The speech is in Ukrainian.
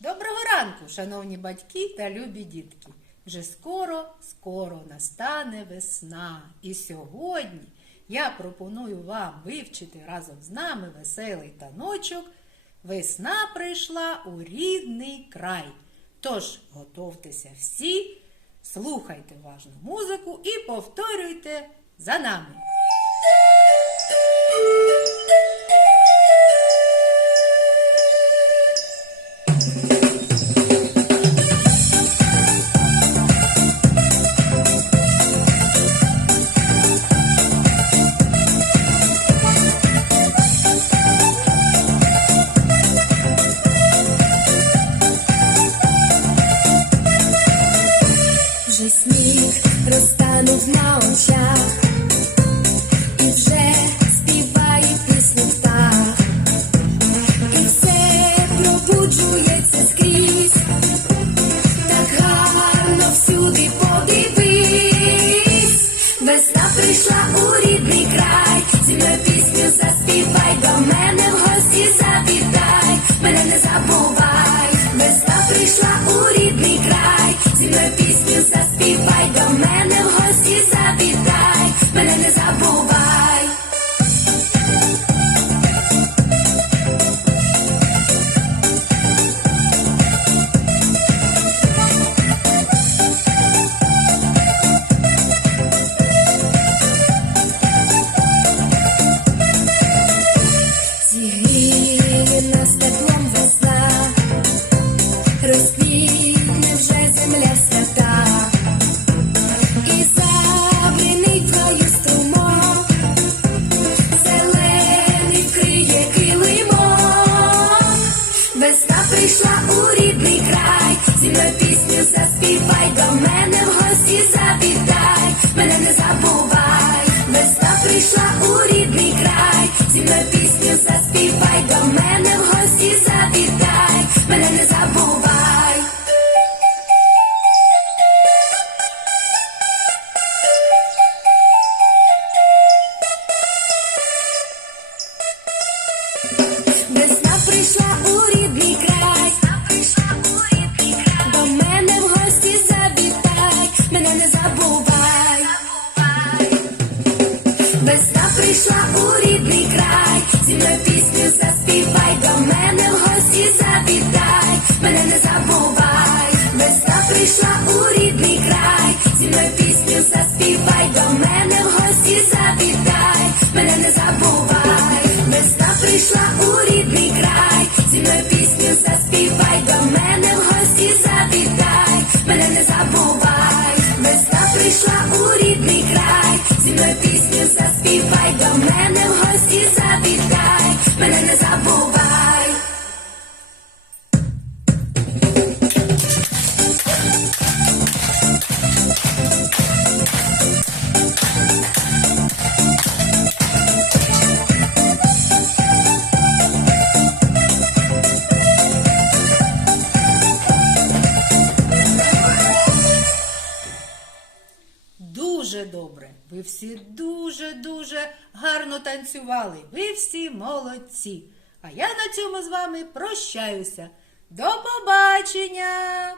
Доброго ранку, шановні батьки та любі дітки. Вже скоро, скоро настане весна. І сьогодні я пропоную вам вивчити разом з нами веселий таночок. Весна прийшла у рідний край. Тож готовтеся всі, слухайте важну музику і повторюйте за нами. Розтанув на очах, вже співає пісню птах, все пробуджується скрізь, так гарно всюди подивись, весна прийшла у рідний край, зі пісню заспівай, до мене в гості завітай, мене не забувай, весна прийшла у рідний край, розквітне вже земля свята, і забринить твою струмок, зелений вкриє килимок. Весна прийшла у рідний край, зі мною заспівай, до мене в гості завітай, мене не забувай, весна прийшла у рідний край, зі мною пісню заспівай, до мене прийшла у рідний край, до мене в гості завітай, мене не забувай. Весна прийшла у рідний край, зі мною пісню заспівай, до мене в гості завітай, мене не забувай. Весна прийшла у рідний край, зі мною пісню заспівай, до мене в гості завітай, мене не забувай. Весна прийшла у рідний край, заспівай, до мене в гості завітай, мене не забувай. Дуже добре. Ви всі дуже-дуже гарно танцювали. Ви всі молодці. А я на цьому з вами прощаюся. До побачення!